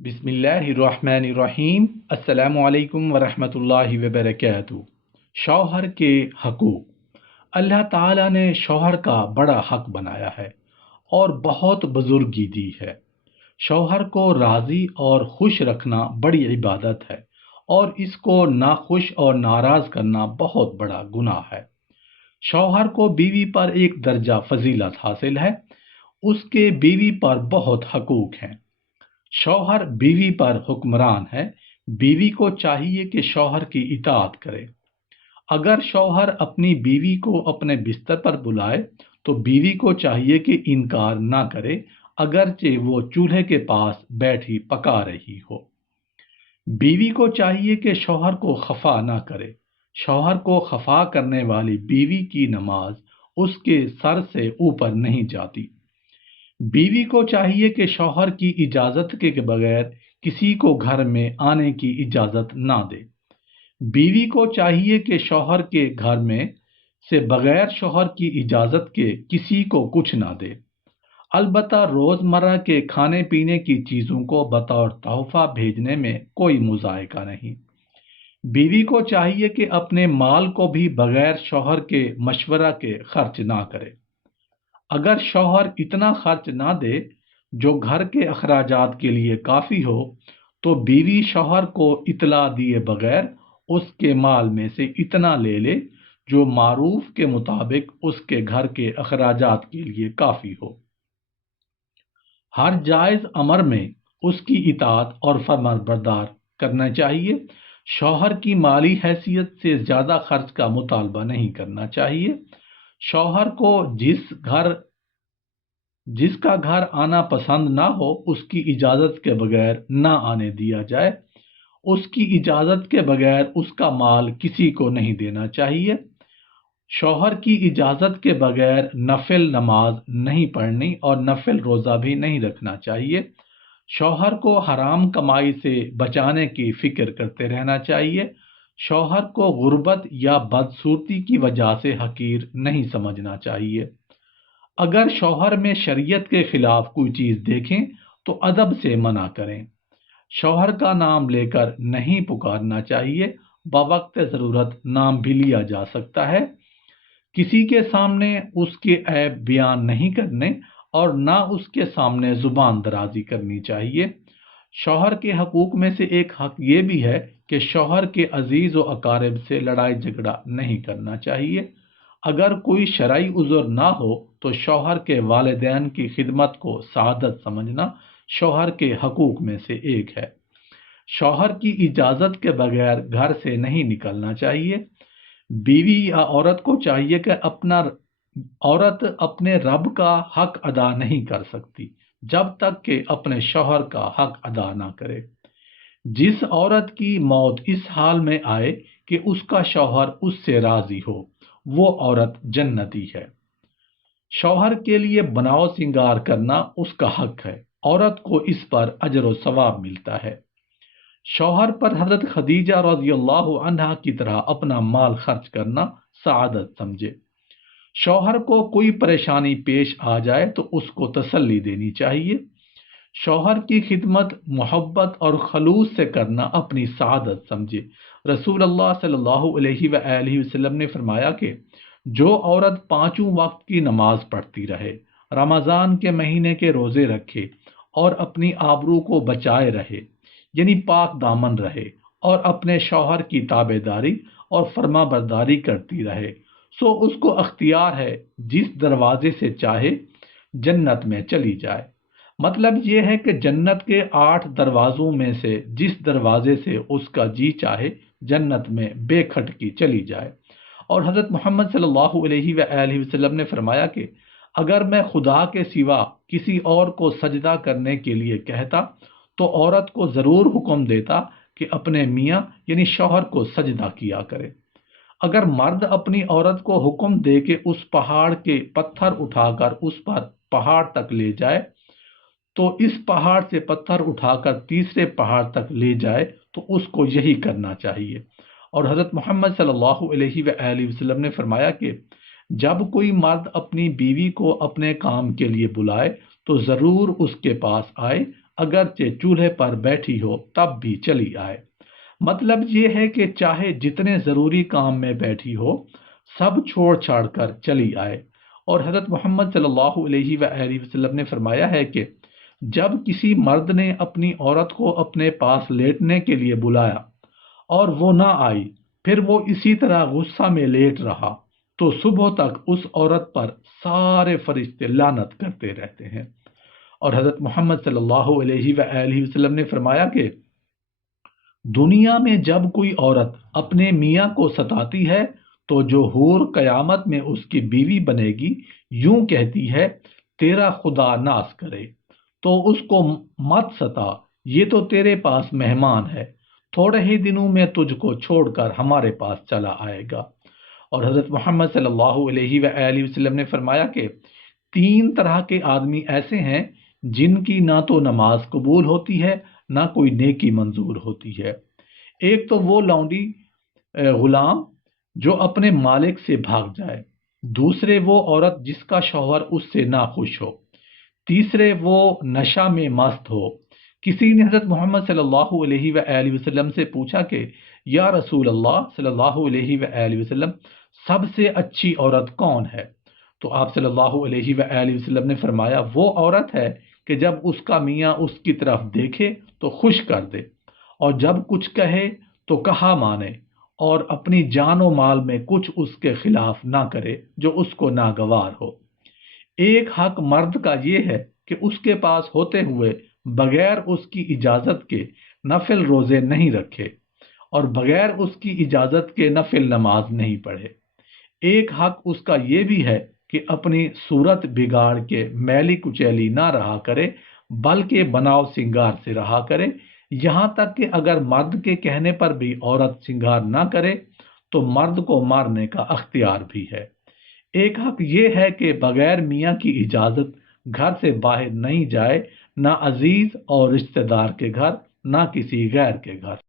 بسم اللہ الرحمن الرحیم۔ السلام علیکم ورحمۃ اللہ وبرکاتہ۔ شوہر کے حقوق۔ اللہ تعالیٰ نے شوہر کا بڑا حق بنایا ہے اور بہت بزرگی دی ہے۔ شوہر کو راضی اور خوش رکھنا بڑی عبادت ہے اور اس کو ناخوش اور ناراض کرنا بہت بڑا گناہ ہے۔ شوہر کو بیوی پر ایک درجہ فضیلت حاصل ہے، اس کے بیوی پر بہت حقوق ہیں۔ شوہر بیوی پر حکمران ہے، بیوی کو چاہیے کہ شوہر کی اطاعت کرے۔ اگر شوہر اپنی بیوی کو اپنے بستر پر بلائے تو بیوی کو چاہیے کہ انکار نہ کرے، اگرچہ وہ چولہے کے پاس بیٹھی پکا رہی ہو۔ بیوی کو چاہیے کہ شوہر کو خفا نہ کرے۔ شوہر کو خفا کرنے والی بیوی کی نماز اس کے سر سے اوپر نہیں جاتی۔ بیوی کو چاہیے کہ شوہر کی اجازت کے بغیر کسی کو گھر میں آنے کی اجازت نہ دے۔ بیوی کو چاہیے کہ شوہر کے گھر میں سے بغیر شوہر کی اجازت کے کسی کو کچھ نہ دے۔ البتہ روزمرہ کے کھانے پینے کی چیزوں کو بطور تحفہ بھیجنے میں کوئی مذائقہ نہیں۔ بیوی کو چاہیے کہ اپنے مال کو بھی بغیر شوہر کے مشورہ کے خرچ نہ کرے۔ اگر شوہر اتنا خرچ نہ دے جو گھر کے اخراجات کے لیے کافی ہو تو بیوی شوہر کو اطلاع دیے بغیر اس کے مال میں سے اتنا لے لے جو معروف کے مطابق اس کے گھر کے اخراجات کے لیے کافی ہو۔ ہر جائز امر میں اس کی اطاعت اور فرمانبردار کرنا چاہیے۔ شوہر کی مالی حیثیت سے زیادہ خرچ کا مطالبہ نہیں کرنا چاہیے۔ شوہر کو جس کا گھر آنا پسند نہ ہو اس کی اجازت کے بغیر نہ آنے دیا جائے۔ اس کی اجازت کے بغیر اس کا مال کسی کو نہیں دینا چاہیے۔ شوہر کی اجازت کے بغیر نفل نماز نہیں پڑھنی اور نفل روزہ بھی نہیں رکھنا چاہیے۔ شوہر کو حرام کمائی سے بچانے کی فکر کرتے رہنا چاہیے۔ شوہر کو غربت یا بدصورتی کی وجہ سے حقیر نہیں سمجھنا چاہیے۔ اگر شوہر میں شریعت کے خلاف کوئی چیز دیکھیں تو ادب سے منع کریں۔ شوہر کا نام لے کر نہیں پکارنا چاہیے، بوقت ضرورت نام بھی لیا جا سکتا ہے۔ کسی کے سامنے اس کے عیب بیان نہیں کرنے اور نہ اس کے سامنے زبان درازی کرنی چاہیے۔ شوہر کے حقوق میں سے ایک حق یہ بھی ہے کہ شوہر کے عزیز و اقارب سے لڑائی جھگڑا نہیں کرنا چاہیے۔ اگر کوئی شرعی عذر نہ ہو تو شوہر کے والدین کی خدمت کو سعادت سمجھنا شوہر کے حقوق میں سے ایک ہے۔ شوہر کی اجازت کے بغیر گھر سے نہیں نکلنا چاہیے۔ بیوی یا عورت کو چاہیے کہ عورت اپنے رب کا حق ادا نہیں کر سکتی جب تک کہ اپنے شوہر کا حق ادا نہ کرے۔ جس عورت کی موت اس حال میں آئے کہ اس کا شوہر اس سے راضی ہو، وہ عورت جنتی ہے۔ شوہر کے لیے بناؤ سنگار کرنا اس کا حق ہے، عورت کو اس پر اجر و ثواب ملتا ہے۔ شوہر پر حضرت خدیجہ رضی اللہ عنہا کی طرح اپنا مال خرچ کرنا سعادت سمجھے۔ شوہر کو کوئی پریشانی پیش آ جائے تو اس کو تسلی دینی چاہیے۔ شوہر کی خدمت محبت اور خلوص سے کرنا اپنی سعادت سمجھے۔ رسول اللہ صلی اللہ علیہ وآلہ وسلم نے فرمایا کہ جو عورت پانچوں وقت کی نماز پڑھتی رہے، رمضان کے مہینے کے روزے رکھے اور اپنی آبرو کو بچائے رہے، یعنی پاک دامن رہے اور اپنے شوہر کی تابع داری اور فرما برداری کرتی رہے، سو اس کو اختیار ہے جس دروازے سے چاہے جنت میں چلی جائے۔ مطلب یہ ہے کہ جنت کے 8 دروازوں میں سے جس دروازے سے اس کا جی چاہے جنت میں بے کھٹکی چلی جائے۔ اور حضرت محمد صلی اللہ علیہ وآلہ وسلم نے فرمایا کہ اگر میں خدا کے سوا کسی اور کو سجدہ کرنے کے لیے کہتا تو عورت کو ضرور حکم دیتا کہ اپنے میاں یعنی شوہر کو سجدہ کیا کرے۔ اگر مرد اپنی عورت کو حکم دے کہ اس پہاڑ کے پتھر اٹھا کر اس پر پہاڑ تک لے جائے تو اس پہاڑ سے پتھر اٹھا کر تیسرے پہاڑ تک لے جائے تو اس کو یہی کرنا چاہیے۔ اور حضرت محمد صلی اللہ علیہ وآلہ وسلم نے فرمایا کہ جب کوئی مرد اپنی بیوی کو اپنے کام کے لیے بلائے تو ضرور اس کے پاس آئے، اگرچہ چولہے پر بیٹھی ہو تب بھی چلی آئے۔ مطلب یہ ہے کہ چاہے جتنے ضروری کام میں بیٹھی ہو سب چھوڑ چھاڑ کر چلی آئے۔ اور حضرت محمد صلی اللہ علیہ وآلہ وسلم نے فرمایا ہے کہ جب کسی مرد نے اپنی عورت کو اپنے پاس لیٹنے کے لیے بلایا اور وہ نہ آئی، پھر وہ اسی طرح غصہ میں لیٹ رہا، تو صبح تک اس عورت پر سارے فرشتے لعنت کرتے رہتے ہیں۔ اور حضرت محمد صلی اللہ علیہ وآلہ وسلم نے فرمایا کہ دنیا میں جب کوئی عورت اپنے میاں کو ستاتی ہے تو جو حور قیامت میں اس کی بیوی بنے گی یوں کہتی ہے، تیرا خدا ناز کرے، تو اس کو مت ستا، یہ تو تیرے پاس مہمان ہے، تھوڑے ہی دنوں میں تجھ کو چھوڑ کر ہمارے پاس چلا آئے گا۔ اور حضرت محمد صلی اللہ علیہ وآلہ وسلم نے فرمایا کہ 3 طرح کے آدمی ایسے ہیں جن کی نہ تو نماز قبول ہوتی ہے نہ کوئی نیکی منظور ہوتی ہے۔ ایک تو وہ لونڈی غلام جو اپنے مالک سے بھاگ جائے، دوسرے وہ عورت جس کا شوہر اس سے ناخوش ہو، تیسرے وہ نشہ میں مست ہو۔ کسی نے حضرت محمد صلی اللہ علیہ وآلہ وسلم سے پوچھا کہ یا رسول اللہ صلی اللہ علیہ وآلہ وسلم، سب سے اچھی عورت کون ہے؟ تو آپ صلی اللہ علیہ وآلہ وسلم نے فرمایا وہ عورت ہے کہ جب اس کا میاں اس کی طرف دیکھے تو خوش کر دے، اور جب کچھ کہے تو کہا مانے، اور اپنی جان و مال میں کچھ اس کے خلاف نہ کرے جو اس کو ناگوار ہو۔ ایک حق مرد کا یہ ہے کہ اس کے پاس ہوتے ہوئے بغیر اس کی اجازت کے نفل روزے نہیں رکھے اور بغیر اس کی اجازت کے نفل نماز نہیں پڑھے۔ ایک حق اس کا یہ بھی ہے کہ اپنی صورت بگاڑ کے میلی کچیلی نہ رہا کرے بلکہ بناؤ سنگار سے رہا کرے، یہاں تک کہ اگر مرد کے کہنے پر بھی عورت سنگار نہ کرے تو مرد کو مارنے کا اختیار بھی ہے۔ ایک حق یہ ہے کہ بغیر میاں کی اجازت گھر سے باہر نہیں جائے، نہ عزیز اور رشتہ دار کے گھر، نہ کسی غیر کے گھر۔